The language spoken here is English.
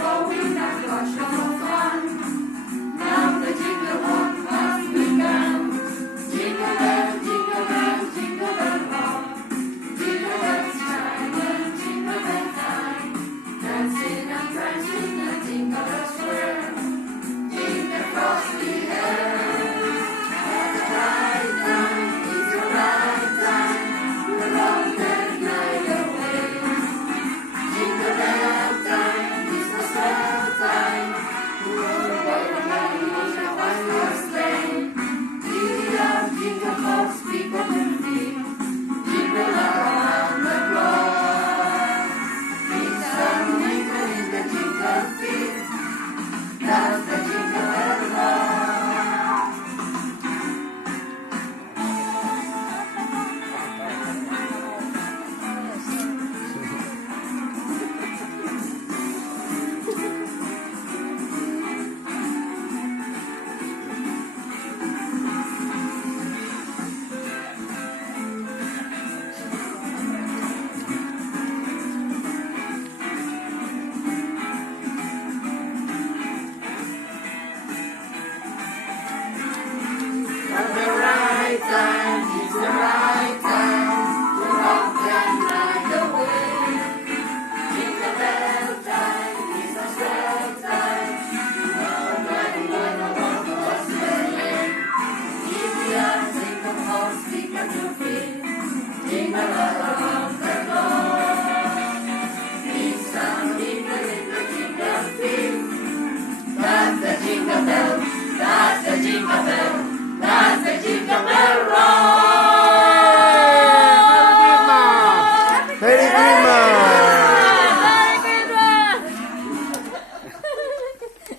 going up Joshua fun. Now the jingle hop has begun. Jingle bell, jingle bell, jingle bell rock. Jingle bells chime and jingle bell time. Dancing and prancing the jingle bell square. Jingle across the air. At the right time, it's the right time. The long dead night away. Jingle bell time, it's the swell time. Jingle bells, people can feel. Jingle around the clock. It's a jingle in the jingle field.